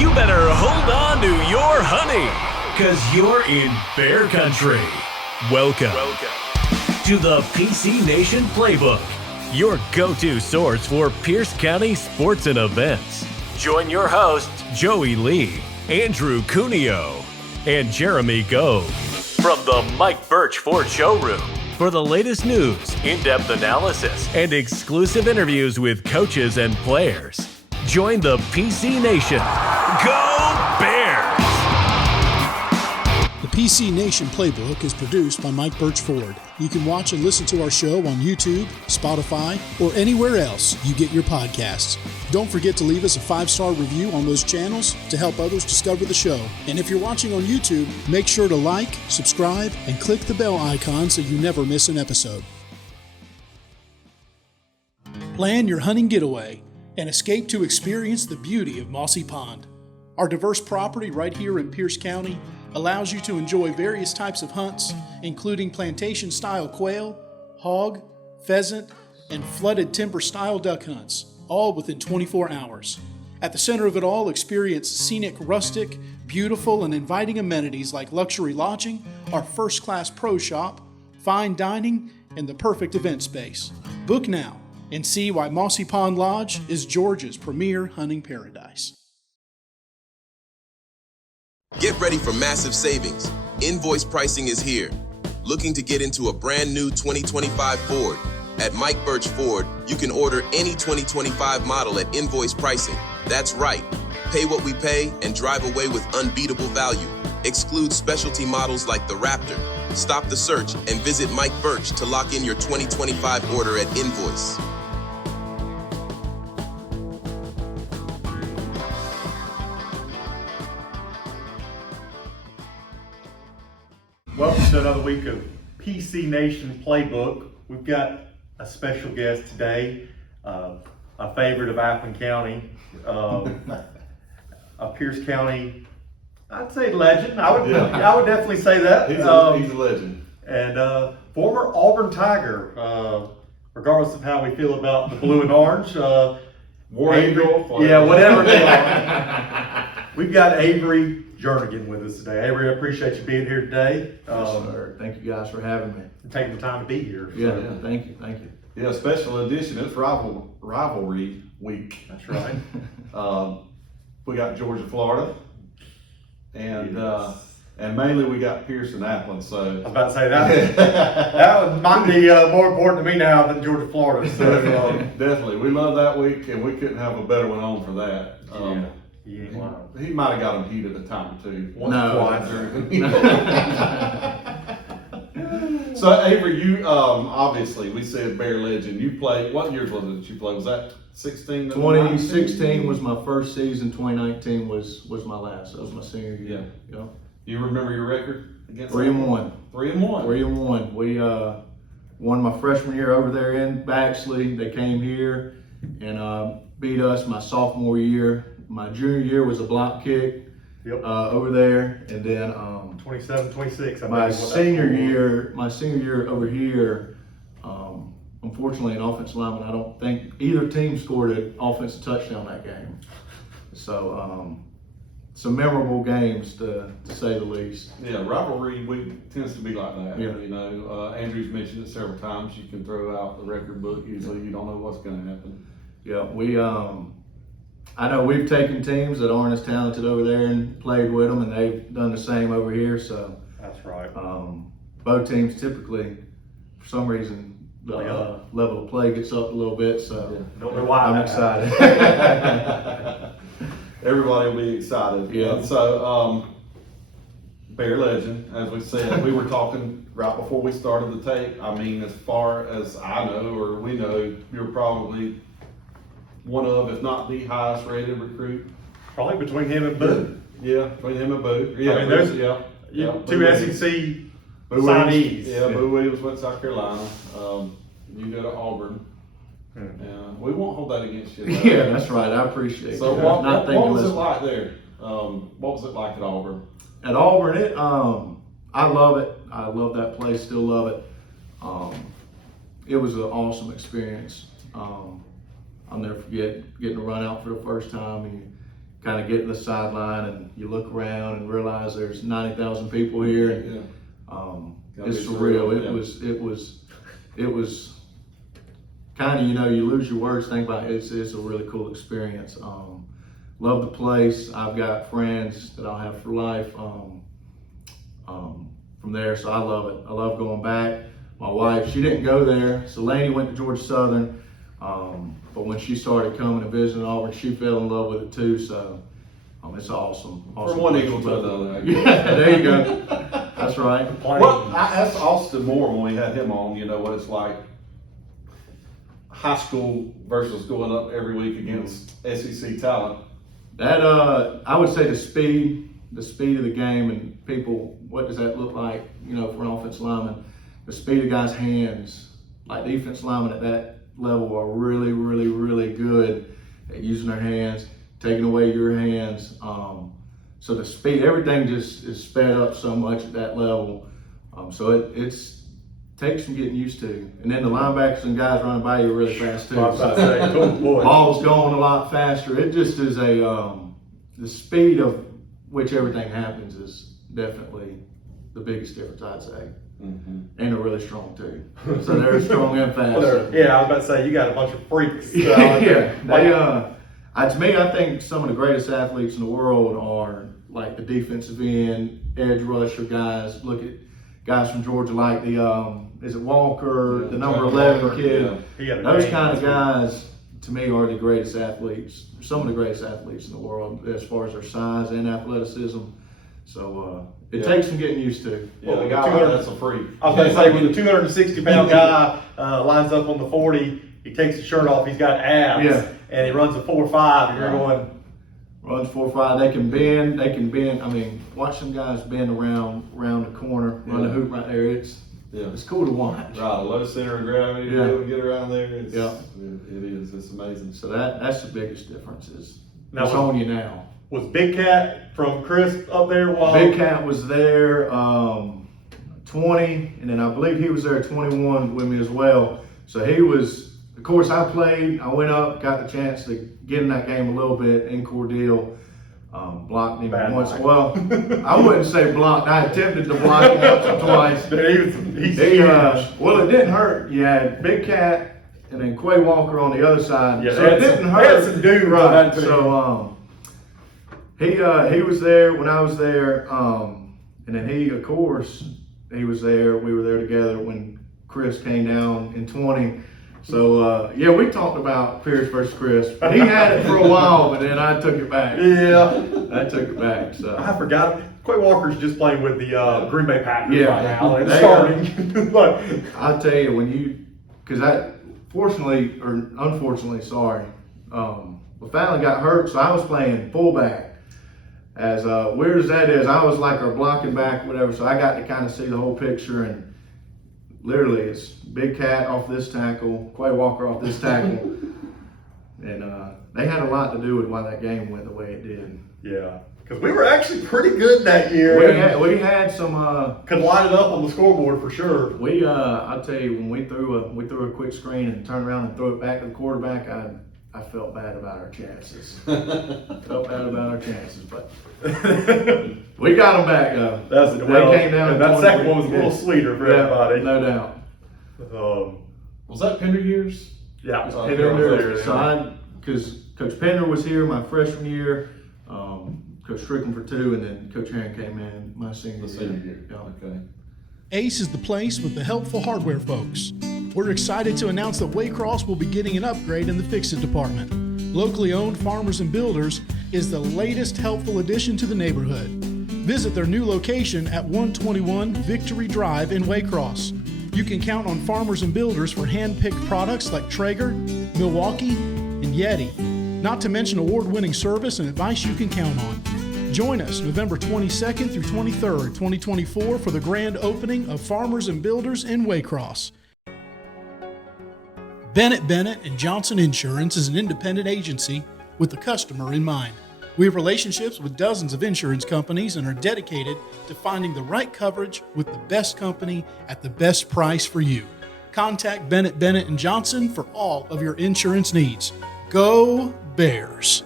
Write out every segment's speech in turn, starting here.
you better hold on to your honey, because you're in bear country. Welcome to the PC Nation Playbook, your go-to source for Pierce County sports and events. Join your hosts, Joey Lee, Andrew Cuneo, and Jeremy Gove from the Mike Birch Ford Showroom for the latest news, in-depth analysis, and exclusive interviews with coaches and players. Join the PC Nation. Go Bears! The PC Nation Playbook is produced by Mike Birch Ford. You can watch and listen to our show on YouTube, Spotify, or anywhere else you get your podcasts. Don't forget to leave us a 5-star review on those channels to help others discover the show. And if you're watching on YouTube, make sure to like, subscribe, and click the bell icon so you never miss an episode. Plan your hunting getaway and escape to experience the beauty of Mossy Pond. Our diverse property right here in Pierce County allows you to enjoy various types of hunts, including plantation-style quail, hog, pheasant, and flooded timber-style duck hunts, all within 24 hours. At the center of it all, experience scenic, rustic, beautiful, and inviting amenities like luxury lodging, our first-class pro shop, fine dining, and the perfect event space. Book now and see why Mossy Pond Lodge is Georgia's premier hunting paradise. Get ready for massive savings. Invoice pricing is here. Looking to get into a brand new 2025 Ford? At Mike Birch Ford, you can order any 2025 model at invoice pricing. That's right. Pay what we pay and drive away with unbeatable value. Exclude specialty models like the Raptor. Stop the search and visit Mike Birch to lock in your 2025 order at invoice. Welcome to another week of PC Nation Playbook. We've got a special guest today, a favorite of Appleton County, a Pierce County, I'd say legend. I would definitely say that. He's a legend. And former Auburn Tiger, regardless of how we feel about the blue and orange. War Eagle. Yeah, whatever they are. We've got Avery Jernigan with us today. Avery, I appreciate you being here today. Yes, sir. Thank you guys for having me. And taking the time to be here. Yeah, thank you. Yeah, special edition. It's rivalry week. That's right. We got Georgia, Florida, and mainly we got Pierce and Appleton. So I was about to say that might be more important to me now than Georgia, Florida. So definitely, we love that week, and we couldn't have a better one on for that. He might have got him heat at the time too. So Avery, you obviously we said Bear legend. You played. What years was it that you played? Was that 16? 2016 was my first season. 2019 was my last. That was my senior year. Yeah. You remember your record against 3-1. 3-1. 3-1. We won my freshman year over there in Baxley. They came here and beat us my sophomore year. My junior year was a block kick over there, and then 27-26. My senior year over here, unfortunately, an offensive lineman, I don't think either team scored an offensive touchdown that game. So, some memorable games to say the least. Yeah, rivalry week tends to be like that. Yeah. You know, Andrew's mentioned it several times. You can throw out the record book. Usually, you don't know what's going to happen. Yeah, we. I know we've taken teams that aren't as talented over there and played with them, and they've done the same over here. So that's right. Both teams typically, for some reason, the level of play gets up a little bit. So don't know why. I'm excited. Everybody will be excited. Yeah. So, Bear legend, as we said, we were talking right before we started the tape. I mean, as far as I know or we know, you're probably one of, if not the highest rated recruit. Probably between him and Boo. Yeah, between him and Boo. Yeah, I mean, there's two SEC signees. Yeah, Boo Williams went to South Carolina. You go to Auburn. We won't hold that against you. Yeah, that's right. I appreciate it. So what was it like there? What was it like at Auburn? At Auburn, I love it. I love that place. Still love it. It was an awesome experience. I'll never forget getting to run out for the first time and kind of get to the sideline and you look around and realize there's 90,000 people here. And, it's surreal. It was kind of, you lose your words, think about it. It's a really cool experience. Love the place. I've got friends that I'll have for life from there, so I love it. I love going back. My wife, she didn't go there. So Laney went to Georgia Southern, but when she started coming and visiting Auburn, she fell in love with it too. So it's awesome. From one eagle to another. I guess. Yeah, there you go. That's right. Well, I asked Austin Moore when we had him on, what it's like high school versus going up every week against SEC talent. That I would say the speed of the game and people, what does that look like, for an offensive lineman? The speed of guys' hands, like defense linemen at that level are really, really, really good at using their hands, taking away your hands. So the speed, everything just is sped up so much at that level. So it takes some getting used to. And then the linebackers and guys running by you really fast too. So ball's going a lot faster. It just is the speed of which everything happens is definitely the biggest difference, I'd say. Mm-hmm. And they're really strong too. So they're strong and fast. Yeah, I was about to say, you got a bunch of freaks. To me, I think some of the greatest athletes in the world are like the defensive end, edge rusher guys. Look at guys from Georgia like is it Walker, the number 11 kid. Yeah. Those kind of guys, to me, are the greatest athletes, some of the greatest athletes in the world as far as their size and athleticism. So it takes some getting used to. Yeah, the guy that's a freak. I was going to say, when the 260-pound guy lines up on the 40, he takes his shirt off, he's got abs, and he runs a 4.5, and you're going... Runs 4.5, they can bend. I mean, watch some guys bend around the corner, run the hoop right there. It's cool to watch. Right, low center of gravity, to be able to get around there. It is. It's amazing. So that's the biggest difference is Now, it's on you now. Was Big Cat from Chris up there? Big Cat was there 20, and then I believe he was there 21 with me as well. So he was, of course, I played. I went up, got the chance to get in that game a little bit in Cordele. Blocked him once. Well, I wouldn't say blocked. I attempted to block him once or twice. He's huge. Well, it didn't hurt. You had Big Cat and then Quay Walker on the other side. Yeah, so it didn't hurt. Some dudes right. So he was there when I was there. And then he, of course, he was there. We were there together when Chris came down in 20. So, we talked about Pierce versus Chris. He had it for a while, but then I took it back. Yeah. I took it back. So I forgot. Quay Walker's just playing with the Green Bay Packers right now. And They starting. But I'll tell you, because I, fortunately, or unfortunately, sorry, finally got hurt, so I was playing fullback. As weird as that is, I was like our blocking back, whatever, so I got to kind of see the whole picture, and literally, it's Big Cat off this tackle, Quay Walker off this tackle. And they had a lot to do with why that game went the way it did. yeah, because we were actually pretty good that year. We had some. Could line it up on the scoreboard for sure. I'll tell you, when we threw a quick screen and turned around and threw it back to the quarterback, I felt bad about our chances. But we got them back though. They came down. That second one was a little sweeter for everybody. No doubt. Was that Pender years? Yeah. Because Coach Pender was here my freshman year, Coach Strickland for 2, and then Coach Herring came in my senior year. Yeah. Okay. Ace is the place with the helpful hardware folks. We're excited to announce that Waycross will be getting an upgrade in the fix-it department. Locally owned Farmers and Builders is the latest helpful addition to the neighborhood. Visit their new location at 121 Victory Drive in Waycross. You can count on Farmers and Builders for hand-picked products like Traeger, Milwaukee, and Yeti. Not to mention award-winning service and advice you can count on. Join us November 22nd through 23rd, 2024 for the grand opening of Farmers and Builders in Waycross. Bennett & Johnson Insurance is an independent agency with the customer in mind. We have relationships with dozens of insurance companies and are dedicated to finding the right coverage with the best company at the best price for you. Contact Bennett & Johnson for all of your insurance needs. Go Bears!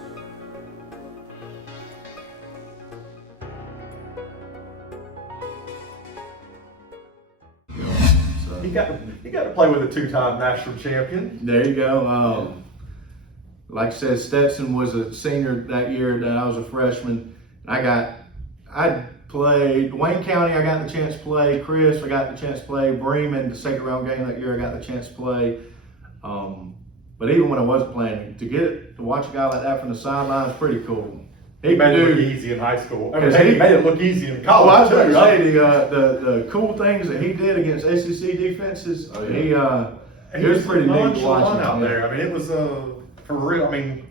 got to play with a 2-time national champion. There you go. Like I said, Stetson was a senior that year that I was a freshman. I played Wayne County. I got the chance to play. Chris, I got the chance to play. Bremen, the second round game that year, I got the chance to play. But even when I wasn't playing, to watch a guy like that from the sideline is pretty cool. He made it look easy in high school. I mean, he made it look easy in college. I was going to say the cool things that he did against SEC defenses. He was pretty neat to watch out there. I mean, it was for real. I mean,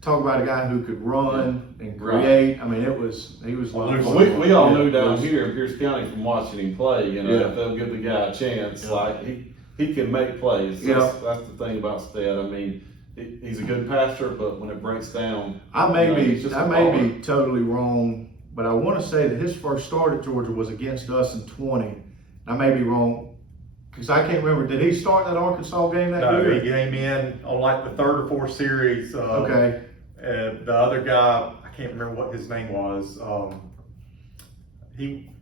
talk about a guy who could run and create. I mean, he was. We all knew down here in Pierce County from watching him play. If they'll give the guy a chance, like he can make plays. That's the thing about Stead. I mean, he's a good passer, but when it breaks down, I may be totally wrong, but I want to say that his first start at Georgia was against us in 20. I may be wrong because I can't remember. Did he start that Arkansas game that year? No, he came in on like the third or fourth series. Okay. And the other guy, I can't remember what his name was.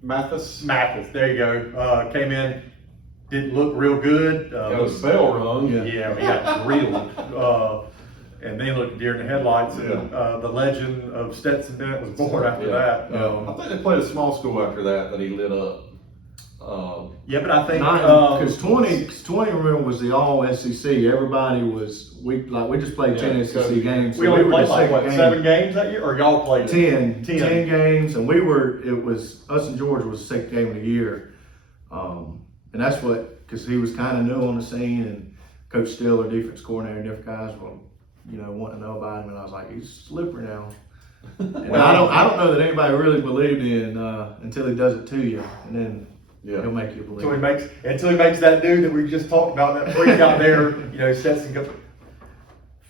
Mathis. There you go. Came in, didn't look real good. Got his bell rung. Yeah, he got drilled. And then looked deer in the headlights. And the legend of Stetson Bennett was born after that. I think they played a small school after that he lit up. But I think because 20 remember was the all SEC. Everybody was we just played 10 SEC games. We only played like 7 games that year, or y'all played 10 games, and it was us and Georgia was the 6th game of the year, and that's because he was kind of new on the scene, and Coach Steele, our defense coordinator, and different guys were wanting to know about him, and I was like, he's slippery now. And I don't know that anybody really believed in until he does it to you, and then. He'll make you believe. Until he makes that dude that we just talked about, that freak out there, Stetson goes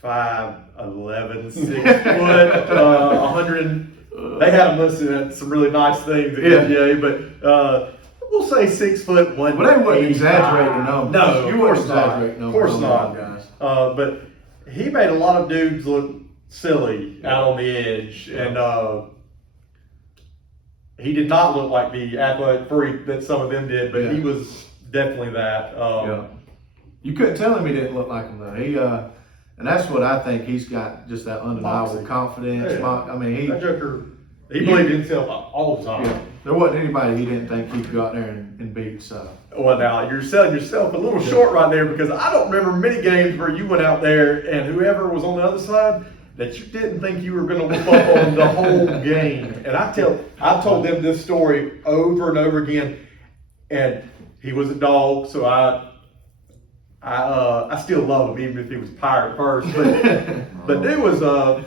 5'11", 6 foot, 100. They had him listed at some really nice things at UGA, but we'll say 6 foot 1. But they wouldn't exaggerate the numbers. No, you wouldn't exaggerate numbers. Of course not, guys. But he made a lot of dudes look silly out on the edge, and he did not look like the athletic freak that some of them did, but he was definitely that. You couldn't tell him he didn't look like him though. And that's what I think. He's got just that undeniable confidence. I mean, that joker, he believed in himself all the time. Yeah. There wasn't anybody he didn't think he could go out there and beat. So. Well, now you're selling yourself a little short right there, because I don't remember many games where you went out there and whoever was on the other side that you didn't think you were going to whip up on the whole game. And I've told them this story over and over again. And he was a dog, so I still love him, even if he was Pirate first. But there was a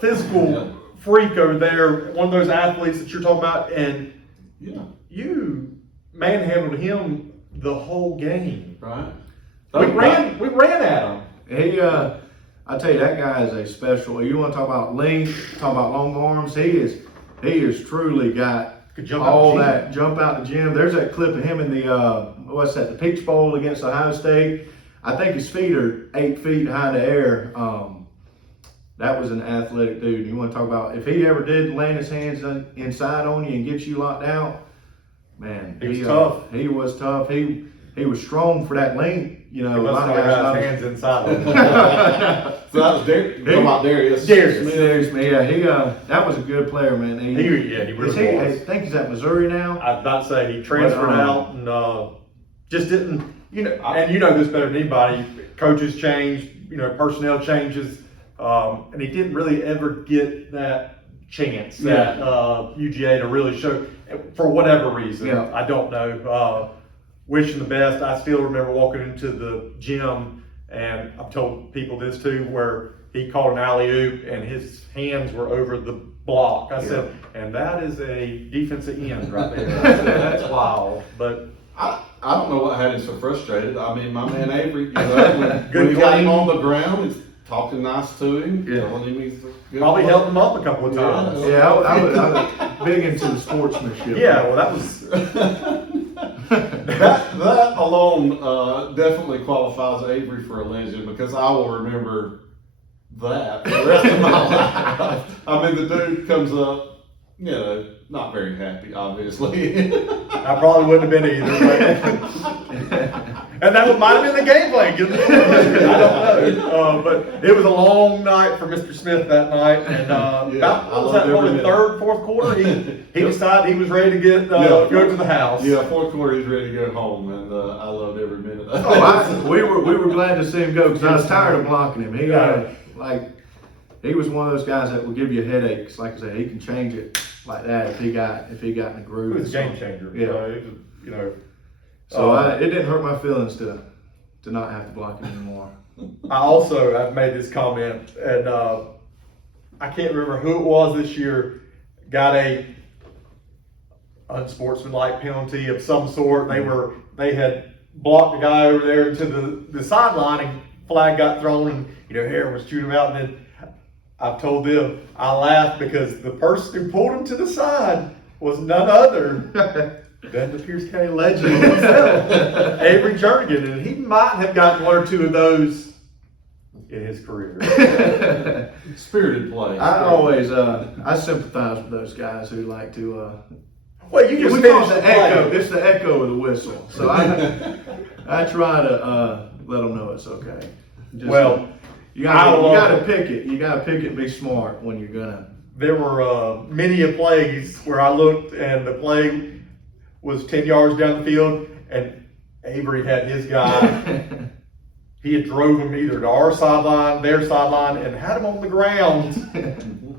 physical freak over there, one of those athletes that you're talking about, and you manhandled him the whole game. Right. We ran at him. I tell you, that guy is a special. You want to talk about length, talk about long arms. He has truly got all that jump out the gym. There's that clip of him in the Peach Bowl against Ohio State. I think his feet are 8 feet high in the air. That was an athletic dude. You want to talk about if he ever did land his hands inside on you and get you locked out, man. He was tough. He was tough. He was strong for that length. He must have got his hands inside of him. So that was Darius. Darius, man. That was a good player, man. He really was. I think he's at Missouri now. I was about to say he transferred out and just didn't, and you know this better than anybody. Coaches changed, personnel changes, and he didn't really ever get that chance at UGA to really show, for whatever reason. Yeah. I don't know. Wish him the best. I still remember walking into the gym, and I've told people this too, where he caught an alley-oop and his hands were over the block. I said, and that is a defensive end right there. I said, that's wild. But I don't know what had him so frustrated. I mean, my man Avery, when he got him on the ground, he's talking nice to him, telling him he's good. Probably held him up a couple of times. I was big into the sportsmanship. Yeah, well, that was... that alone definitely qualifies Avery for a legend, because I will remember that for the rest of my life. I mean, the dude comes up, you know, not very happy, obviously. I probably wouldn't have been either. And that might have been the game plan. Get the I don't know. But it was a long night for Mr. Smith that night. And about, what was that, probably the third, fourth quarter, he decided he was ready to get go to the house. Yeah, fourth quarter, he's ready to go home, and I loved every minute of it. We were glad to see him go because I was tired of blocking him. He was one of those guys that will give you headaches. Like I said, he can change it like that if he got in the groove. It was a game changer. Yeah. So it didn't hurt my feelings to not have to block him anymore. I've made this comment, and I can't remember who it was this year, got a unsportsmanlike penalty of some sort. They had blocked the guy over there to the sideline, and flag got thrown, and Harry was shooting him out. And then I've told them I laughed because the person who pulled him to the side was none other than the Pierce County legend himself, Avery Jernigan, and he might have gotten one or two of those in his career. Spirited play. I always I sympathize with those guys who like to. Well, you just we call it finished the the play. echo. It's the echo of the whistle. So I try to let them know it's okay. You gotta pick it. You gotta pick it and be smart when you're gonna. There were many a plays where I looked and the play was 10 yards down the field, and Avery had his guy. He had drove him either to our sideline, their sideline, and had him on the ground. And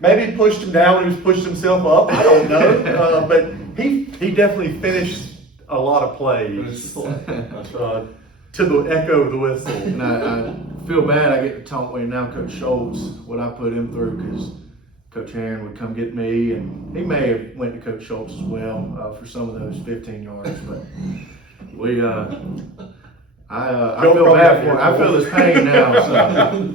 maybe pushed him down when he was pushing himself up. I don't know. But he definitely finished a lot of plays to the echo of the whistle. And I feel bad I get to talk with him now, Coach Schultz, what I put him through, because Coach Heron would come get me, and he may have went to Coach Schultz as well for some of those 15 yards. But I feel bad for him. I feel his pain now. So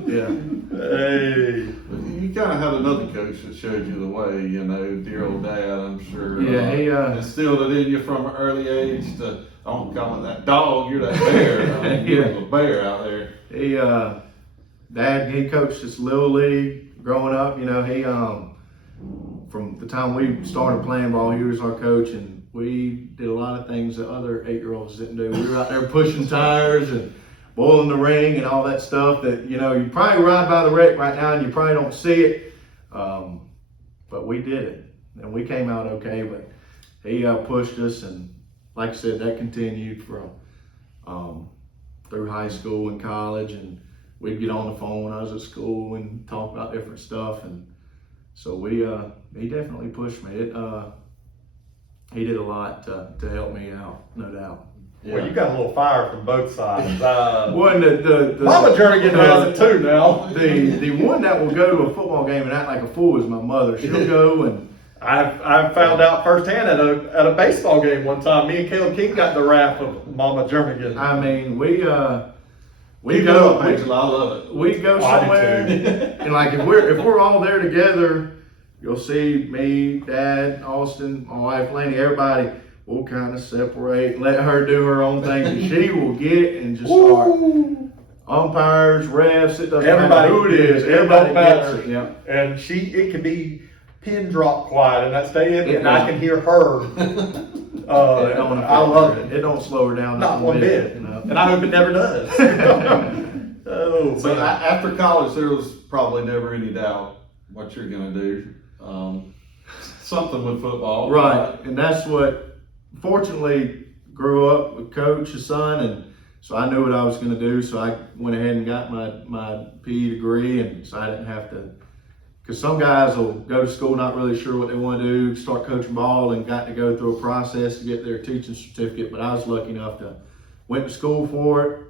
yeah. Hey. You kind of had another coach that showed you the way, dear old dad, I'm sure. Yeah, he instilled it in you from an early age to, I don't call it that dog, you're that bear. I mean, you're a bear out there. He coached us Little League growing up. He from the time we started playing ball, he was our coach, and we did a lot of things that other 8-year-olds didn't do. We were out there pushing tires and boiling the ring and all that stuff that, you probably ride by the wreck right now and you probably don't see it. But we did it, and we came out okay. But he pushed us, and like I said, that continued from through high school and college, and we'd get on the phone when I was at school and talk about different stuff. And so he definitely pushed me. He did a lot to help me out, no doubt. Yeah. Well, you got a little fire from both sides. The Mama Jernigan has it too now. The one that will go to a football game and act like a fool is my mother. She'll go, and I found out firsthand at a baseball game one time. Me and Caleb King got the wrath of Mama Jernigan. I mean, we go. Angela, I love it. We go somewhere, and like if we're all there together, you'll see me, Dad, Austin, my wife, Laney, everybody. We'll kind of separate, let her do her own thing, and she will get and just start. Umpires, refs, it doesn't matter who it is. Everybody gets it. Yeah. And it can be pin drop quiet in that stadium, and I can hear her. I love it. It don't slow her down. Not one bit. And I hope it never does. So after college, there was probably never any doubt what you're going to do. Something with football. Right. And that's what, fortunately, grew up with Coach, his son, and so I knew what I was going to do. So I went ahead and got my PE degree, and so I didn't have to. Because some guys will go to school not really sure what they want to do, start coaching ball, and got to go through a process to get their teaching certificate. But I was lucky enough to went to school for it.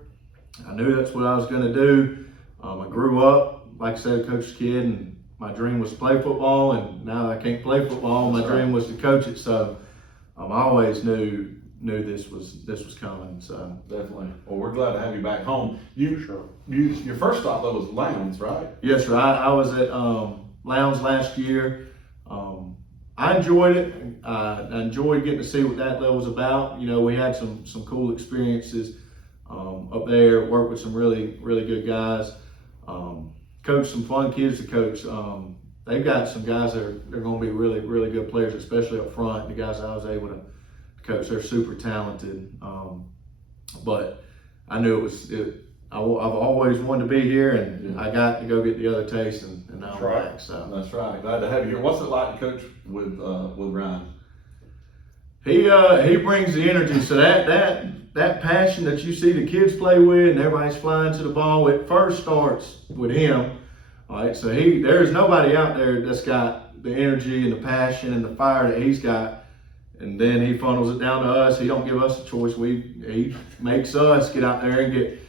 I knew that's what I was going to do. I grew up, like I said, a coach's kid, and my dream was to play football. And now that I can't play football, my dream was to coach it. So I always knew this was coming. So definitely. Well, we're glad to have you back home. Your first stop though was Lowndes, right? Yes, sir. I was at Lowndes last year. I enjoyed it. I enjoyed getting to see what that level was about. We had some cool experiences up there. Worked with some really, really good guys. Coached some fun kids to coach. they've got some guys that are going to be really, really good players, especially up front. The guys I was able to coach, they're super talented. But I knew I've always wanted to be here, and I got to go get the other taste, and now I'm back. So that's right. Glad to have you here. What's it like to coach with Ryan? He brings the energy. So that passion that you see the kids play with, and everybody's flying to the ball. It first starts with him. All right. So there's nobody out there that's got the energy and the passion and the fire that he's got. And then he funnels it down to us. He don't give us a choice. He makes us get out there and get,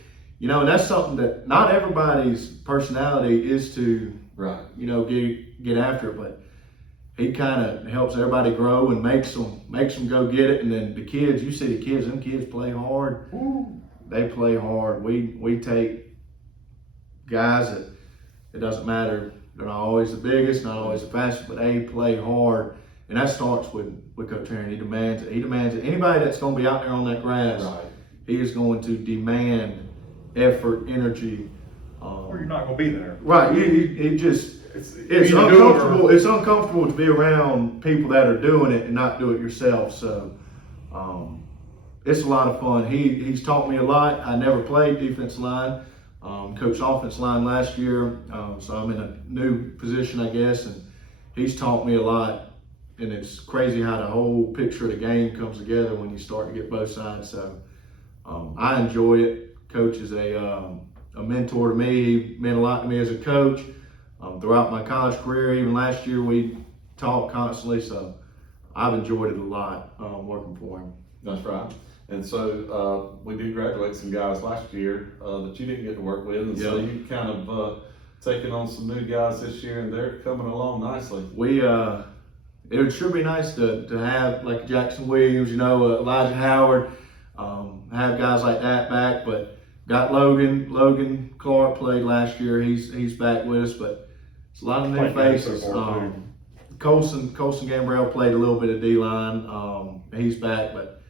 and that's something that not everybody's personality is to, get after it. But he kind of helps everybody grow and makes them go get it. And then the kids, you see the kids, them kids play hard. Ooh. They play hard. We take guys that it doesn't matter. They're not always the biggest, not always the fastest, but they play hard. And that starts with Coach Aaron. He demands it. Anybody that's going to be out there on that grass, he is going to demand effort, energy. Or you're not going to be there. Right. It's uncomfortable. It's uncomfortable to be around people that are doing it and not do it yourself. So it's a lot of fun. He's taught me a lot. I never played defensive line. Coached offensive line last year. So I'm in a new position, I guess. And he's taught me a lot. And it's crazy how the whole picture of the game comes together when you start to get both sides. So I enjoy it. Coach is a mentor to me. He meant a lot to me as a coach. Throughout my college career, even last year, we talked constantly. So I've enjoyed it a lot working for him. That's right. And so we did graduate some guys last year that you didn't get to work with. And so you kind of taken on some new guys this year, and they're coming along nicely. It would sure be nice to have like Jaeveon Williams, Elijah Howard, have guys like that back. But got Logan Clark played last year. He's back with us, but it's a lot of new faces. Colson Gambrell played a little bit of D-line. He's back, but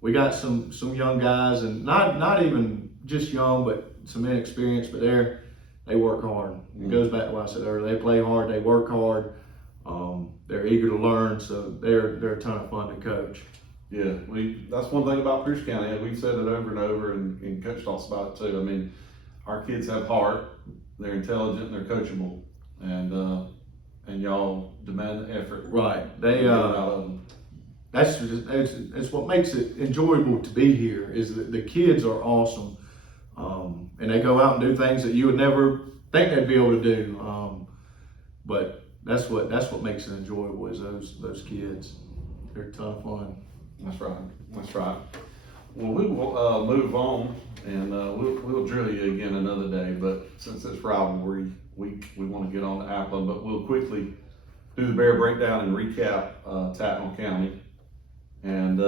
we got some young guys, and not even just young, but some inexperienced. But they work hard. It goes back to what I said earlier. They play hard. They work hard. They're eager to learn, so they're a ton of fun to coach. Yeah, that's one thing about Pierce County. We've said it over and over, and Coach talks about it too. I mean, our kids have heart. They're intelligent and they're coachable, and y'all demand the effort. Right. That's what makes it enjoyable to be here. Is that the kids are awesome, and they go out and do things that you would never think they'd be able to do. But that's what makes it enjoyable is those kids. They're a ton of fun. That's right. Well, we will move on, and we'll drill you again another day. But since it's rivalry week, we want to get on to Appleton. But we'll quickly do the Bear breakdown and recap Tattnall County. And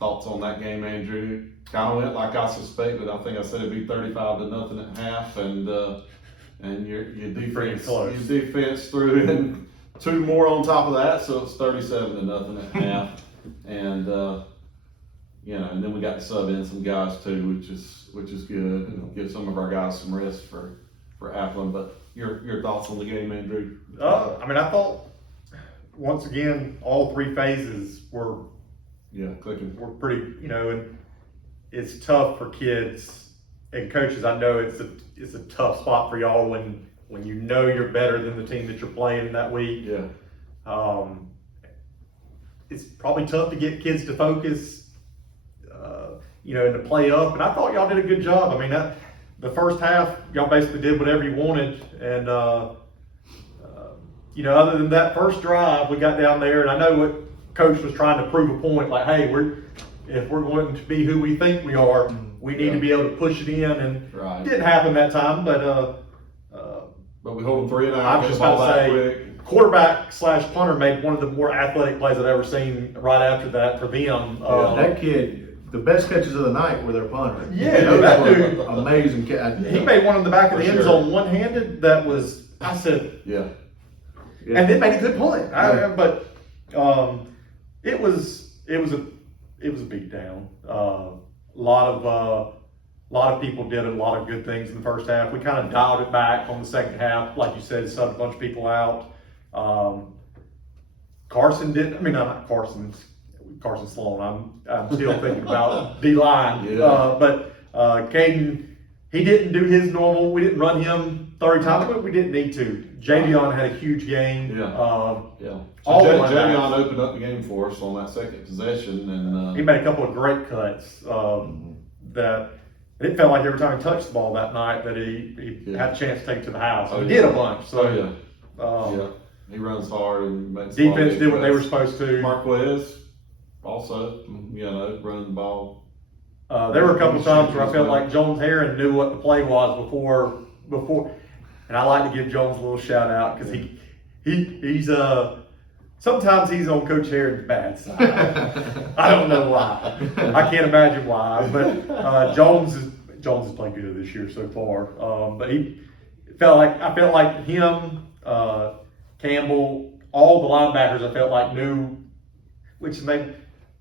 thoughts on that game, Andrew? Kind of went like I suspected. I think I said it'd be 35-0 at half, and your defense threw in two more on top of that, so it's 37-0 at half. And and then we got to sub in some guys too, which is good, and give some of our guys some rest for Appleton. But your thoughts on the game, Andrew? I thought once again all three phases were clicking. Were pretty, and it's tough for kids and coaches. I know it's a tough spot for y'all when you're better than the team that you're playing that week. Yeah. It's probably tough to get kids to focus, and to play up. And I thought y'all did a good job. I mean, the first half, y'all basically did whatever you wanted. And, other than that first drive, we got down there, and I know what Coach was trying to prove a point, like, hey, if we're going to be who we think we are, we need to be able to push it in. And it didn't happen that time, but we hold them 3 and out. I was just about to say, quarterback / punter made one of the more athletic plays I've ever seen right after that for them. That kid, the best catches of the night were their punter. Yeah, that dude. Amazing catch. He made one in the back of the end zone one-handed that was, I said. Yeah. And then made a good play. But it was a beat down. A lot of A lot of people did a lot of good things in the first half. We kind of dialed it back on the second half. Like you said, subbed a bunch of people out. Carson didn't, I mean, not Carson Sloan. I'm still thinking about D-line. Yeah. But Caden, he didn't do his normal. We didn't run him 30 times, but we didn't need to. Jaeveon had a huge game. Yeah. Yeah. So All Jaeveon opened up the game for us on that second possession, and he made a couple of great cuts that it felt like every time he touched the ball that night that he had a chance to take it to the house. He did a bunch. So yeah, he runs hard and makes defense did what they were supposed to. Marquez also, running the ball. There were a couple of times where I felt like Jones Herron knew what the play was before, and I like to give Jones a little shout out because he's sometimes he's on Coach Herron's bad side. I don't know why. I can't imagine why, but Jones has played good this year so far. But I felt like him, Campbell, all the linebackers I felt like knew, which maybe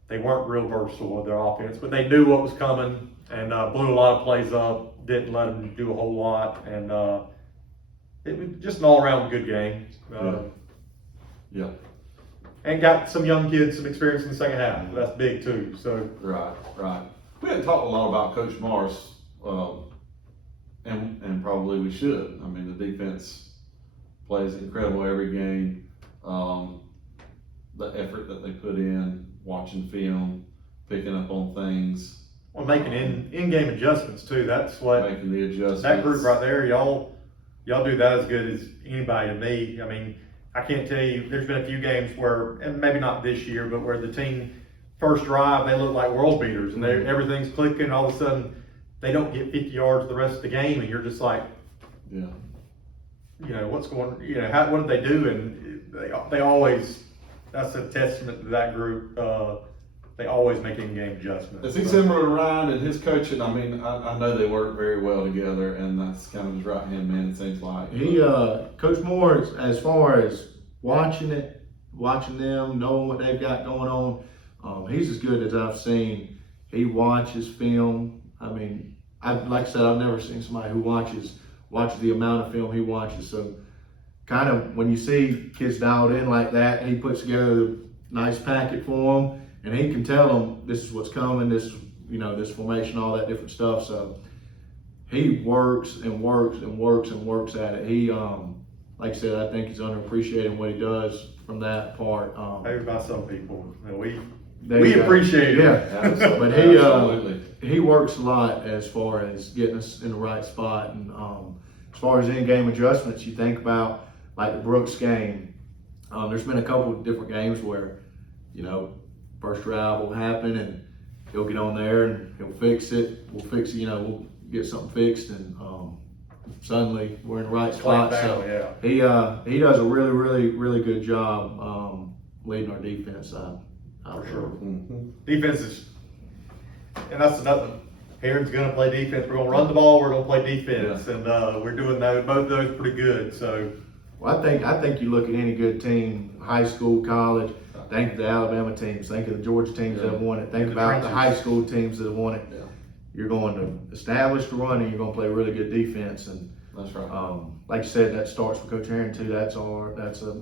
they weren't real versatile with their offense, but they knew what was coming and blew a lot of plays up, didn't let them do a whole lot, and it was just an all-around good game. Yeah. And got some young kids some experience in the second half. That's big too. So Right. We hadn't talked a lot about Coach Morris, and probably we should. I mean, the defense plays incredible every game. The effort that they put in, watching film, picking up on things. Well, making in-game adjustments too. That's what making the adjustments. That group right there, y'all do that as good as anybody to me. I mean, I can't tell you. There's been a few games where, and maybe not this year, but where the team first drive they look like world beaters and everything's clicking. All of a sudden, they don't get 50 yards the rest of the game, and you're just like, what's going? What did they do? And they always. That's a testament to that group. They always make in-game adjustments. Is he similar to Ryan and his coaching? I mean, I know they work very well together, and that's kind of his right-hand man, it seems like. Coach Moore, as far as watching them, knowing what they've got going on, he's as good as I've seen. He watches film. I mean, like I said, I've never seen somebody who watches the amount of film he watches. So kind of when you see kids dialed in like that, he puts together a nice packet for them, and he can tell them this is what's coming, this formation, all that different stuff. So he works and works and works and works at it. He, like I said, I think he's underappreciated in what he does from that part. Maybe by some people. We appreciate it. Yeah, but he works a lot as far as getting us in the right spot. And as far as in-game adjustments, you think about like the Brooks game. There's been a couple of different games where, first drive will happen and he'll get on there and he'll fix it. We'll fix it, we'll get something fixed, and suddenly we're in the right spot. So he does a really, really, really good job leading our defense. For sure. Mm-hmm. Defense is, and that's another. Herron's going to play defense. We're going to run the ball. We're going to play defense, and we're doing both of those pretty good. So, well, I think you look at any good team, high school, college. Think of the Alabama teams. Think of the Georgia teams that have won it. Think about the high school teams that have won it. Yeah. You're going to establish the run, and you're going to play really good defense. And that's right. Like you said, that starts with Coach Herron too. That's a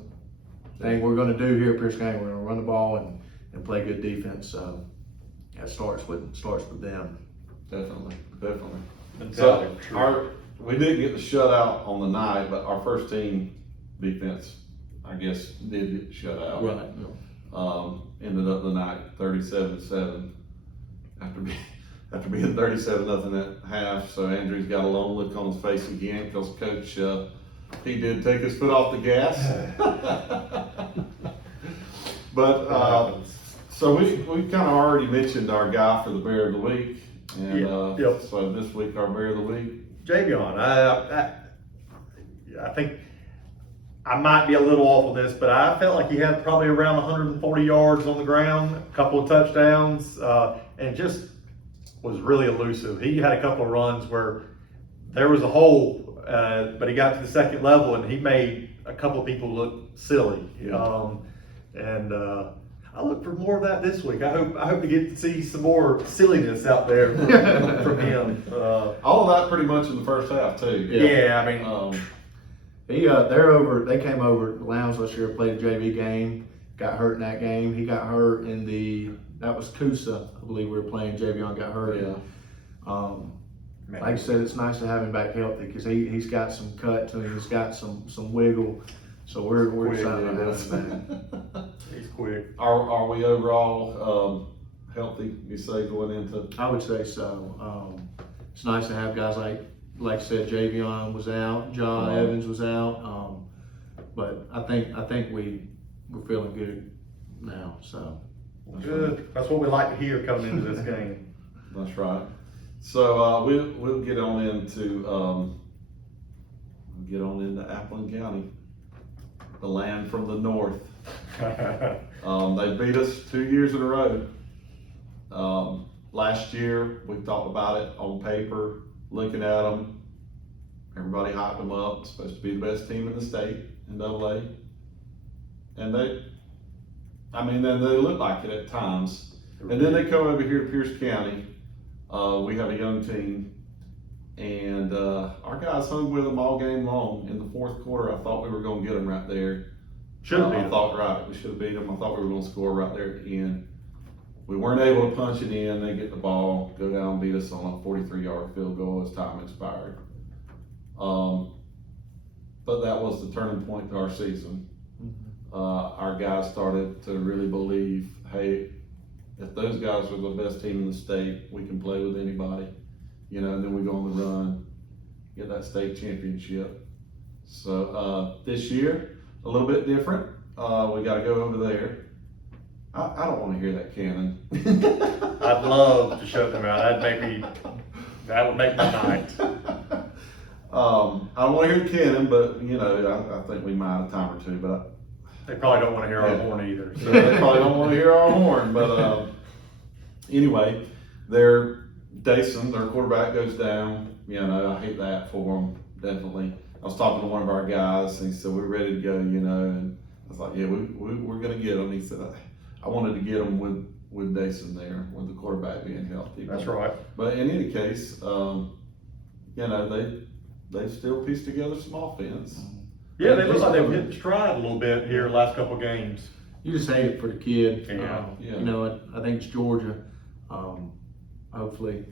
thing we're going to do here at Pierce County. We're going to run the ball and play good defense. That starts with them. Definitely. So we didn't get the shutout on the night, but our first team defense, I guess, did get the shutout. Right. Ended up the night 37-7 after being 37-0 at half. So Andrew's got a long look on his face again because Coach he did take his foot off the gas. But so we kind of already mentioned our guy for the Bear of the Week, and so this week our Bear of the Week, Jaeveon. I think I might be a little off on this, but I felt like he had probably around 140 yards on the ground, a couple of touchdowns, and just was really elusive. He had a couple of runs where there was a hole, but he got to the second level and he made a couple of people look silly. Yeah. I look for more of that this week. I hope to get to see some more silliness out there from him. All of that pretty much in the first half too. Yeah, I mean, They came over to Lowndes last year, played a JV game, got hurt in that game. He got hurt that was Coosa, I believe we were playing. Jaeveon got hurt. Yeah. Like I said, it's nice to have him back healthy because he's got some cut to him. He's got some wiggle. So we're excited about him. He's quick. Are we overall healthy? You say going into? I would say so. It's nice to have guys like I said, Jaeveon was out, John Evans was out. But I think we're feeling good now. So Good. That's what we like to hear coming into this game. That's right. So we'll get on into Appleton County, the land from the north. They beat us 2 years in a row. Last year we talked about it on paper, looking at them. Everybody hyped them up. Supposed to be the best team in the state in AA, and they look like it at times. And then they come over here to Pierce County. We have a young team, and our guys hung with them all game long. In the fourth quarter, I thought we were going to get them right there. Should have beat them. We should have beat them. I thought we were going to score right there at the end. We weren't able to punch it in. They get the ball, go down, beat us on a 43-yard field goal as time expired. But that was the turning point to our season. Our guys started to really believe, hey, if those guys are the best team in the state, we can play with anybody, and then we go on the run, get that state championship. So this year, a little bit different. We got to go over there. I don't want to hear that cannon. I'd love to shut them out. That would make my night. I don't want to hear the cannon, but I think we might a time or two, but They probably don't want to hear our horn either. So they probably don't want to hear our horn, but anyway, Dason, their quarterback, goes down. I hate that for them, definitely. I was talking to one of our guys, and he said, we're ready to go, and I was like, yeah, we're going to get them. He said, I wanted to get them with Dason there, with the quarterback being healthy. That's right. But in any case, they still pieced together some offense. Yeah, they look like they've hit stride a little bit here the last couple of games. You just hate it for the kid. Yeah. I think it's Georgia. Hopefully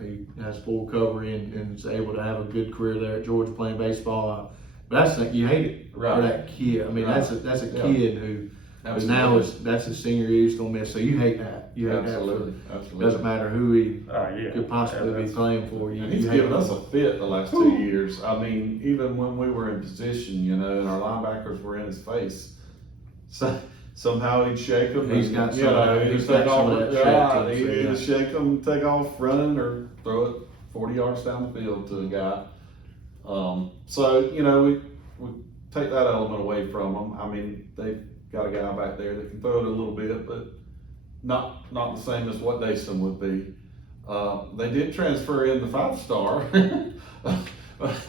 he has full recovery and is able to have a good career there at Georgia playing baseball. But you hate it for that kid. I mean, that's a kid who now that's his senior year, he's gonna miss. So you hate that. You hate Absolutely. that. Doesn't matter who he could possibly be playing for. He's given us a fit the last 2 years. I mean, even when we were in position, and our linebackers were in his face. So somehow he'd shake them. He's got some. He'd take off. He'd either shake them, take off running, or throw it 40 yards down the field to a guy. So we take that element away from them. I mean, they've got a guy back there that can throw it a little bit, but not the same as what Dason would be. They did transfer in the 5-star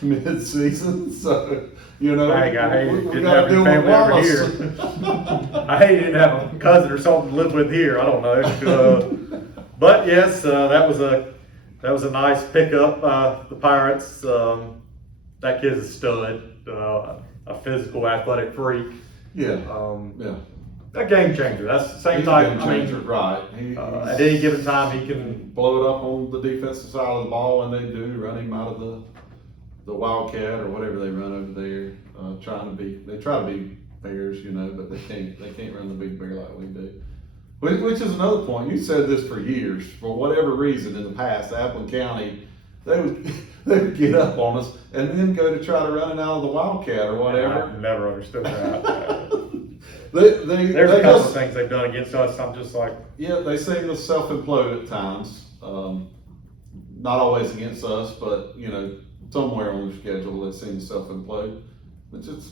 mid-season, so I didn't have any family over here. I hate didn't have a cousin or something to live with here. I don't know, but yes, that was a nice pickup by the Pirates. That kid's a stud, a physical, athletic freak. Yeah. A game changer. That's the same type. Game changer, right? At any given time, he can blow it up on the defensive side of the ball, and they do run him out of the Wildcat or whatever they run over there. They try to be bears, but they can't run the big bear like we do. Which is another point. You said this for years. For whatever reason, in the past, Appleton County, they would get up on us and then go to try to run it out of the Wildcat or whatever. I've never understood that. There's a couple of things they've done against us. I'm just like, they seem to self-implode at times. Not always against us, but somewhere on their schedule they seem to self-implode. Which is,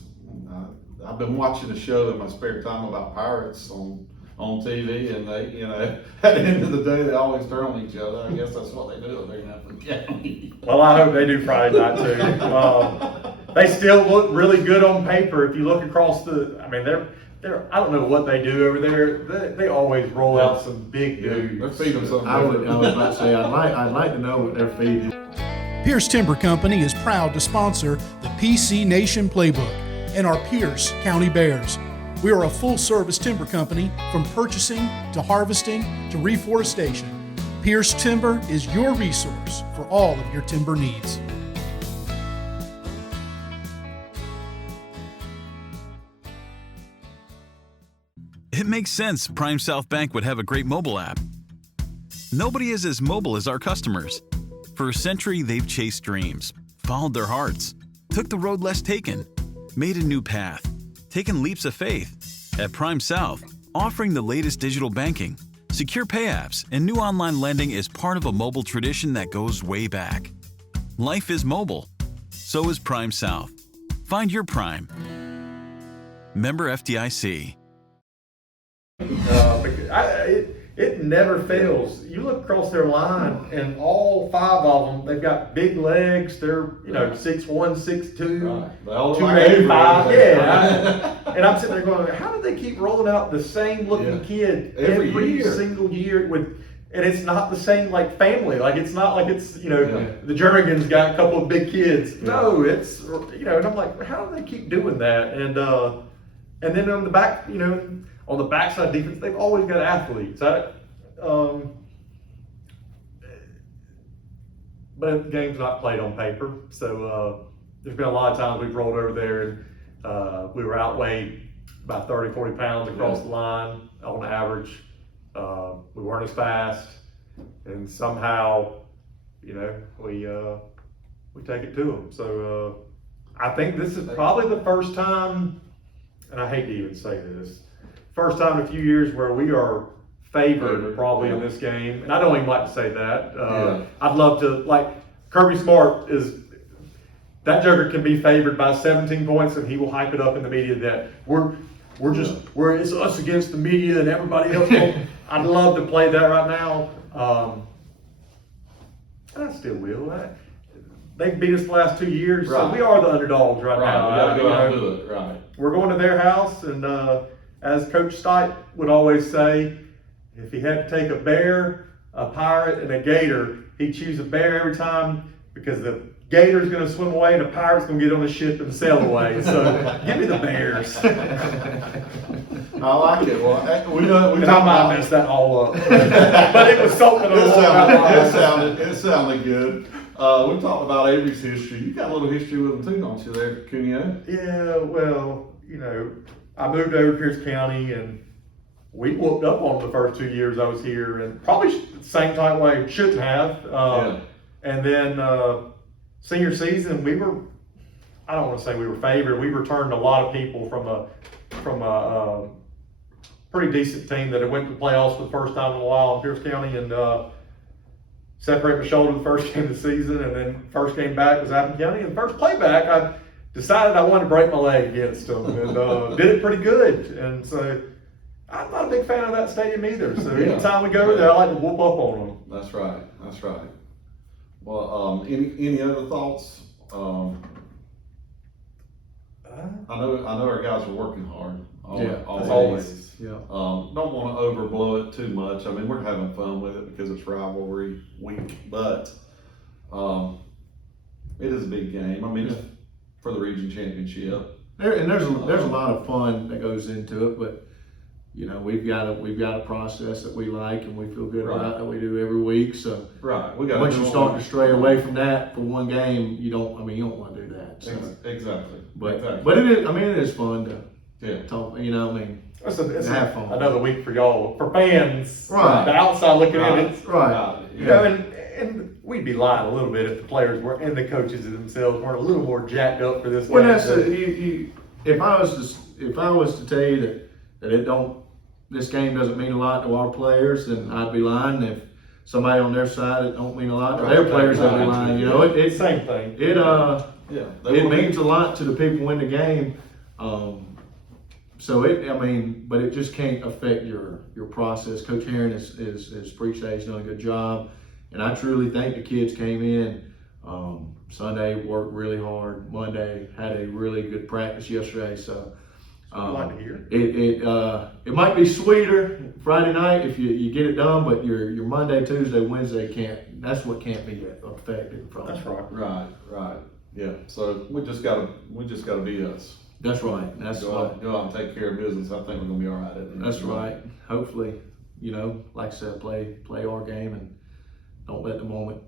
I've been watching a show in my spare time about Pirates on TV, and they, at the end of the day, they always turn on each other. I guess that's what they do over in Appleton County. Well, I hope they do Friday night too. They still look really good on paper. If you look across they're I don't know what they do over there. They always roll out some big dudes. They're feeding them something. I was about to say, I'd like to know what they're feeding. Pierce Timber Company is proud to sponsor the PC Nation Playbook and our Pierce County Bears. We are a full-service timber company from purchasing to harvesting to reforestation. Pierce Timber is your resource for all of your timber needs. It makes sense Prime South Bank would have a great mobile app. Nobody is as mobile as our customers. For a century, they've chased dreams, followed their hearts, took the road less taken, made a new path, taken leaps of faith. At Prime South, offering the latest digital banking, secure pay apps, and new online lending is part of a mobile tradition that goes way back. Life is mobile. So is Prime South. Find your Prime. Member FDIC. It never fails. You look across their line, and all 5 of them, they've got big legs. They're 6'1", 6'2", Right. They all look 285. like Avery. Yeah, and I'm sitting there going, how do they keep rolling out the same looking kid Every year. single year and it's not the same like family. Like it's not like it's the Jernigan's got a couple of big kids. Yeah. No, it's and I'm like, how do they keep doing that? And then on the back, on the backside defense, they've always got athletes. But the game's not played on paper, so there's been a lot of times we've rolled over there and we were outweighed by 30, 40 pounds across the line on average. We weren't as fast, and somehow, we take it to them. So I think this is probably the first time, and I hate to even say this, first time in a few years where we are favored probably in this game. And I don't even like to say that. I'd love to, Kirby Smart that joker can be favored by 17 points and he will hype it up in the media that it's us against the media and everybody else. I'd love to play that right now. And I still will. They've beat us the last 2 years, so we are the underdogs right now. We gotta go out and do it, right. We're going to their house, and as Coach Stipe would always say, if he had to take a bear, a pirate, and a gator, he'd choose a bear every time because the gator's going to swim away and the pirate's going to get on the ship and sail away. So give me the Bears. I like it. Well, And I might mess that all up. But it was something it sounded good. We talked about Avery's history. You got a little history with them too, don't you there, Cuneo? Yeah, well, I moved over to Pierce County and we whooped up on them the first 2 years I was here, and probably the same type way, shouldn't have. And then senior season, I don't want to say we were favored. We returned a lot of people from a pretty decent team that had went to the playoffs for the first time in a while in Pierce County, and separated my shoulder the first game of the season, and then first game back was Auburn County, and first play back, I decided I wanted to break my leg against them, and did it pretty good. And so I'm not a big fan of that stadium either. So anytime we go there, I like to whoop up on them. That's right. Well, any other thoughts? I know our guys are working hard. Always. Yeah. Don't want to overblow it too much. I mean, we're having fun with it because it's rivalry week, but it is a big game. I mean, it's for the region championship. There's a lot of fun that goes into it, but we've got a process that we like and we feel good about that we do every week. So once you start to stray away from that for one game, you don't want to do that. So. Exactly. But it is. It is fun to talk. It's have fun. Another week for y'all, for fans. Right. The outside looking in it. Right. And we'd be lying a little bit if the players were and the coaches themselves weren't a little more jacked up for this game. Well, that's if I was to tell you that this game doesn't mean a lot to our players, then I'd be lying. If somebody on their side it don't mean a lot to their players, I'd be lying. It same thing. It means a lot to the people in the game. But it just can't affect your process. Coach Herron is preached that he's done a good job, and I truly think the kids came in Sunday, worked really hard. Monday had a really good practice yesterday, so I'd like to hear. It might be sweeter Friday night if you get it done, but your Monday, Tuesday, Wednesday can't. That's what can't be affected from. That's right. Right. Yeah. So we just gotta be us. That's right. That's Go out and take care of business. I think we're gonna be all right. That's right. Hopefully, like I said, play our game and don't let the moment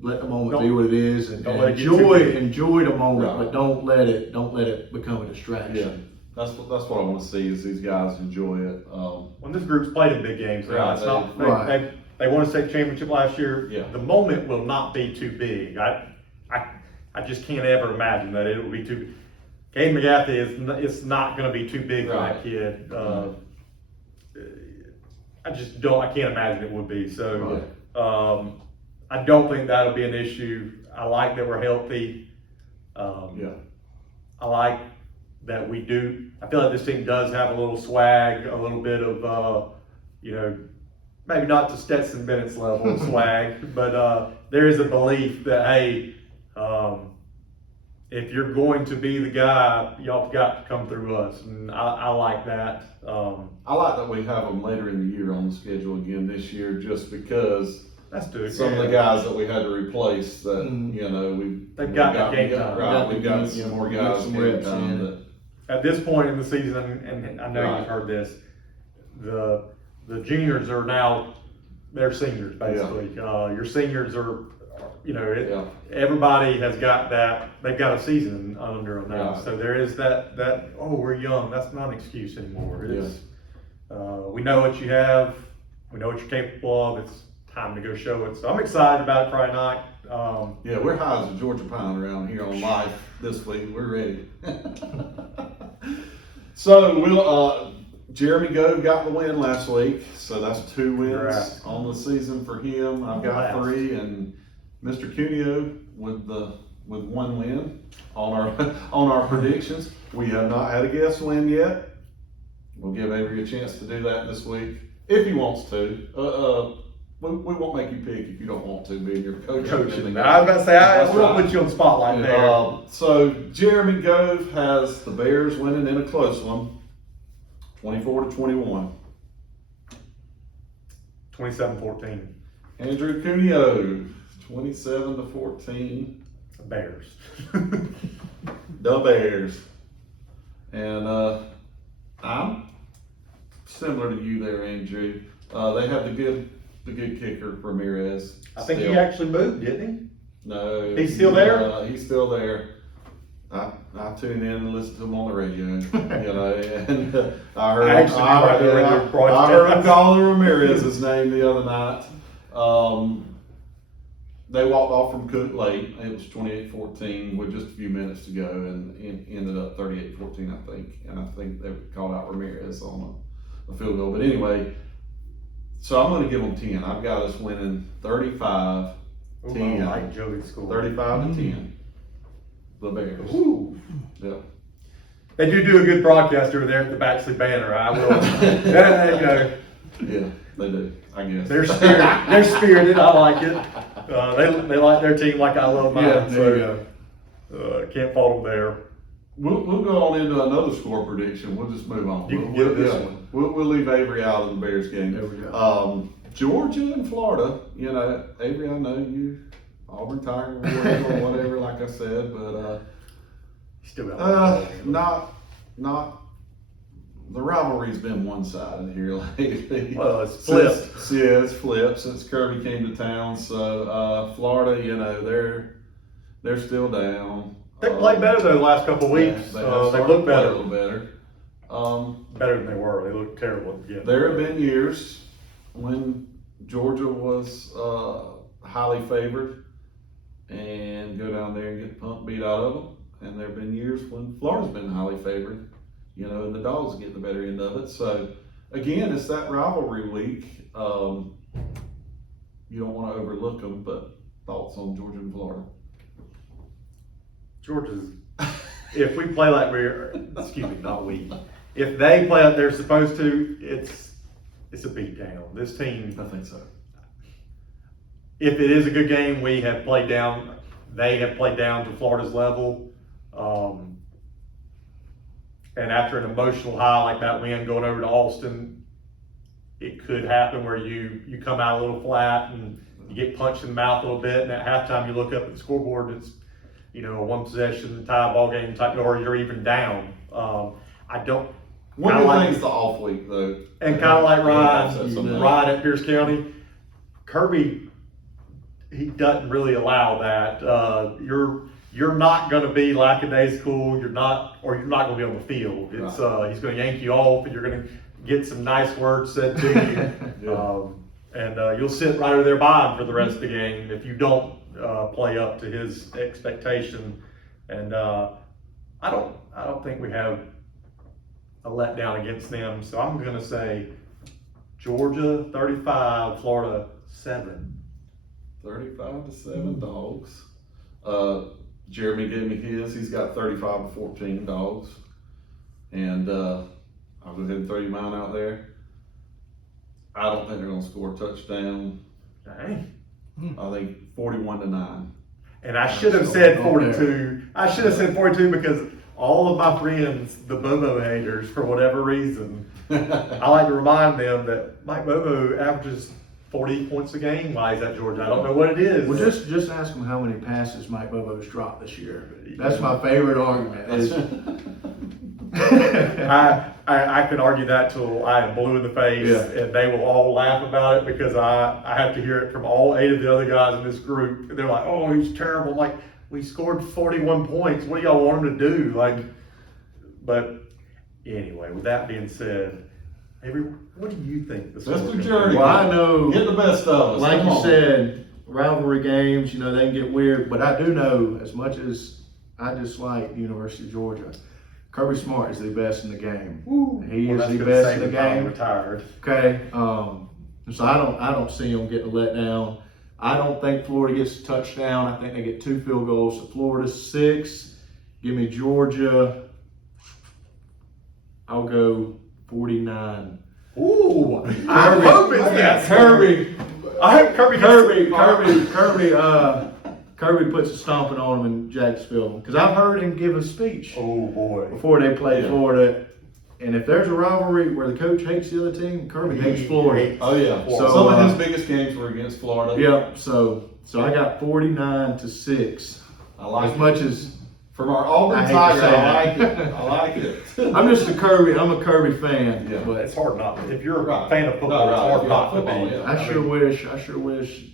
be what it is, and enjoy the moment, Right. but don't let it become a distraction. Yeah. That's what I want to see is these guys enjoy it. When this group's played in big games, Yeah, it's not, right. they won a state championship last year. Yeah. The moment will not be too big. I just can't ever imagine that it will be too. Caden McGaffey it's not going to be too big for that kid. I can't imagine it would be. So, I don't think that'll be an issue. I like that we're healthy. I like that we do. I feel like this team does have a little swag, a little bit of, maybe not to Stetson Bennett's level of swag, but there is a belief that, hey, if you're going to be the guy, y'all got to come through us. And I like that. I like that we have them later in the year on the schedule again this year, just because some of the guys that we had to replace that, they've got game time. Right, we've got some more guys some game reps time in. that. At this point in the season, and I know you've heard this, the juniors are now, they're seniors basically. Your seniors are, everybody has got that, they've got a season under them now. Right. So there is that, we're young, that's not an excuse anymore. It's, we know what you have, we know what you're capable of, it's time to go show it. So I'm excited about it Friday night. We're high as a Georgia Pine around here on life this week. We're ready. So Jeremy Gove got the win last week, so that's 2 wins on the season for him. I've got 3, and Mr. Cuneo with 1 win on our predictions. We have not had a guest win yet. We'll give Avery a chance to do that this week if he wants to. We won't make you pick if you don't want to, being your coach. I was about to say, we won't put you on the spotlight there. So Jeremy Gove has the Bears winning in a close one, 24-21. 27-14. Andrew Cuneo, 27-14. Bears. The Bears. And I'm similar to you there, Andrew. They have the good kicker, Ramirez. I think he actually moved, didn't No. He's still there? He's still there. I tune in and listen to him on the radio, and I heard him calling Ramirez's name the other night. They walked off from Cook late. It was 28-14 with just a few minutes to go, and ended up 38-14, I think. And I think they called out Ramirez on a field goal. But anyway, so I'm going to give them 10. I've got us winning 35-10. I like Joey score. 35-10. The Bears. Ooh. Yeah. They do a good broadcast over there at the Baxley Banner. I will. Yeah, they do. I guess They're spirited. I like it. They like their team like I love mine. Yeah, there you go. Can't fault them there. We'll go on into another score prediction. We'll just move on. You can get this one. We'll leave Avery out of the Bears game. There we go. Georgia and Florida. Avery, I know you, Auburn Tiger or whatever. Like I said, but still got not. The rivalry's been one-sided here lately. Well, it's flipped. It's flipped since Kirby came to town. So Florida, they're still down. They played better though the last couple of weeks. They look better. A little better. Better than they were. They looked terrible at the beginning. There have been years when Georgia was highly favored and go down there and get the pump beat out of them. And there have been years when Florida's been highly favored, and the Dogs get the better end of it. So, again, it's that rivalry week. You don't want to overlook them, but thoughts on Georgia and Florida? Georgia's, if we play like not we. If they play like they're supposed to, it's a beatdown. This team, I think so. If it is a good game, they have played down to Florida's level. And after an emotional high like that win going over to Austin, it could happen where you come out a little flat and you get punched in the mouth a little bit, and at halftime you look up at the scoreboard and it's, a one possession tie ball game type, or you're even down. I don't. One of the things the off week though, and kind of like Ryan at Pierce County, Kirby, he doesn't really allow that. You're not going to be lackadaisical. You're not going to be on the field. It's he's going to yank you off, and you're going to get some nice words said to you, and you'll sit right over there by him for the rest of the game if you don't play up to his expectation. And I don't think we have a letdown against them. So I'm going to say Georgia 35, Florida 7. 35-7 dogs. Jeremy gave me his. He's got 35-14 dogs. And I'll go ahead and throw you mine out there. I don't think they're going to score a touchdown. Dang. I think 41-9. And I should have said 42. I should have said 42 because all of my friends, the Bobo haters, for whatever reason, I like to remind them that Mike Bobo averages 40 points a game while he's at Georgia. I don't know what it is. Well, just ask him how many passes Mike Bobo's dropped this year. That's my favorite argument. I can argue that till I am blue in the face, and they will all laugh about it because I have to hear it from all 8 of the other guys in this group. They're like, "Oh, he's terrible." I'm like, we scored 41 points. What do y'all want him to do? But anyway, with that being said, Avery, what do you think the score Mr. Jernigan. Well, I know. Get the best of us. Like you said, rivalry games, they can get weird. But I do know, as much as I dislike the University of Georgia, Kirby Smart is the best in the game. He is the best in the game. Retired. Okay. So I don't see him getting a letdown. I don't think Florida gets a touchdown. I think they get 2 field goals. So Florida 6. Give me Georgia. I'll go 49. Ooh, I hope it's that Kirby. I hope Kirby puts a stomping on him in Jacksonville because I've heard him give a speech. Oh boy! Before they play Florida, and if there's a rivalry where the coach hates the other team, Kirby hates Florida. Oh yeah. So, some of his biggest games were against Florida. Yep. So I got 49-6. I like as much as from our Auburn Tiger. I like it. I'm just a Kirby fan. Yeah. But it's hard not to. If you're a fan of football, it's hard not to be. Yeah. I sure wish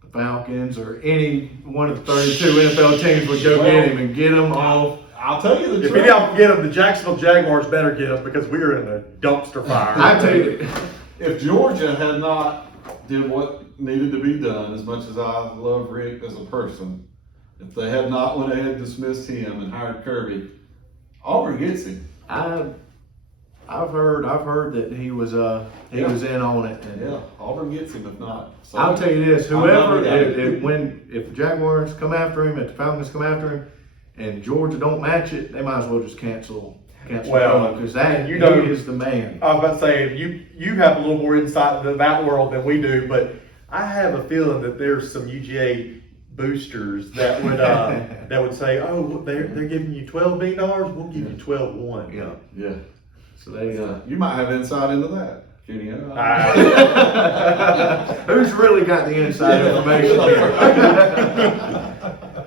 the Falcons or any one of the 32 NFL teams would go get him and get him off. I'll tell you the truth. truth. If you don't get him, the Jacksonville Jaguars better get him because we are in a dumpster fire. I tell you, if Georgia had not did what needed to be done, as much as I love Rick as a person, if they had not went ahead and dismissed him and hired Kirby, Auburn gets him. I've heard that he was in on it. And Auburn gets him if not. So I'll tell you this: whoever, if the Jaguars come after him, if the Falcons come after him, and Georgia don't match it, they might as well just cancel because he is the man. I was about to say you have a little more insight into that world than we do, but I have a feeling that there's some UGA boosters that would say, "Oh, they're giving you $12 million. We'll give you 12-1." Yeah. So you might have insight into that, Kenny. Who's really got the inside information here?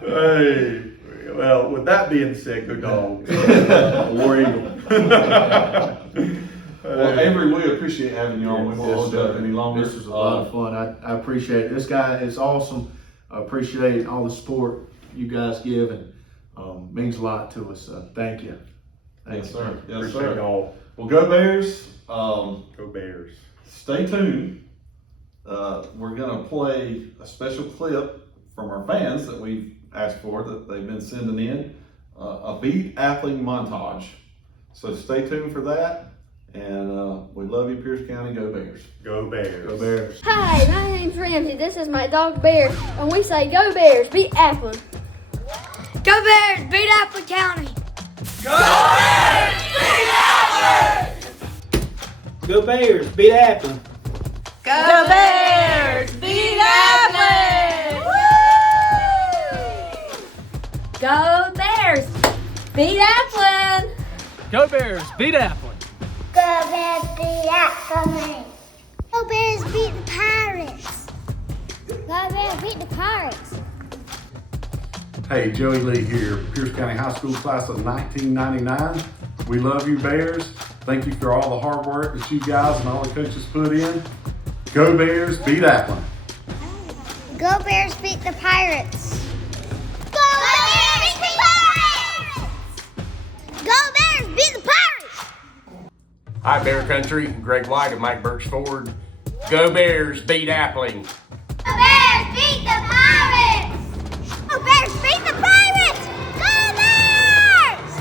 Hey, well, with that being said, go Dogs. War Eagle. Well, Avery, we appreciate having you on. We won't hold you up any longer. This was a lot of fun. I appreciate it. This guy is awesome. I appreciate all the support you guys give, and means a lot to us. Thank you. Yes, sir. Yes, Appreciate sir. y'all. Well, go Bears. Go Bears. Stay tuned. We're going to play a special clip from our fans that we've asked for, that they've been sending in, a beat athlete montage. So stay tuned for that. And we love you, Pierce County. Go Bears. Go Bears. Go Bears. Hi, my name's Ramsey. This is my dog Bear, and we say go Bears, beat Applin. Go Bears, beat Applin County. Go Bears, beat Applin. Go Bears, beat Applin. Go Bears, beat Applin. Go Bears, beat Applin. Go Bears, beat Appling. Go Bears, beat Appling. Go Bears, beat the Pirates. Go Bears, beat the Pirates. Hey, Joey Lee here, Pierce County High School class of 1999. We love you Bears. Thank you for all the hard work that you guys and all the coaches put in. Go Bears, beat Appling. Go Bears, beat the Pirates. Go Bears, beat the Pirates. Go Bears, beat the Pirates. Hi Bear Country, Greg White and Mike Birch Ford. Go Bears, beat Appling. Go Bears, beat the Pirates. Go Bears, beat the Pirates. Go Bears.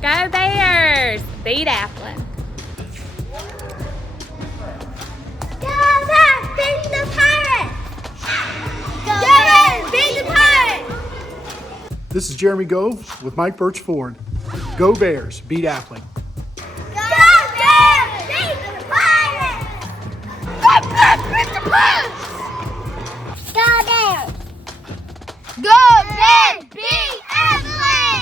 Go Bears, beat Appling. Go Bears, beat the Pirates. Go Bears, beat the Pirates. This is Jeremy Gove with Mike Birch Ford. Go Bears, beat Appling. Go Bears, beat the Pirates. Go Bears, beat the Pirates. Go Bears. Go Bears, beat Avery.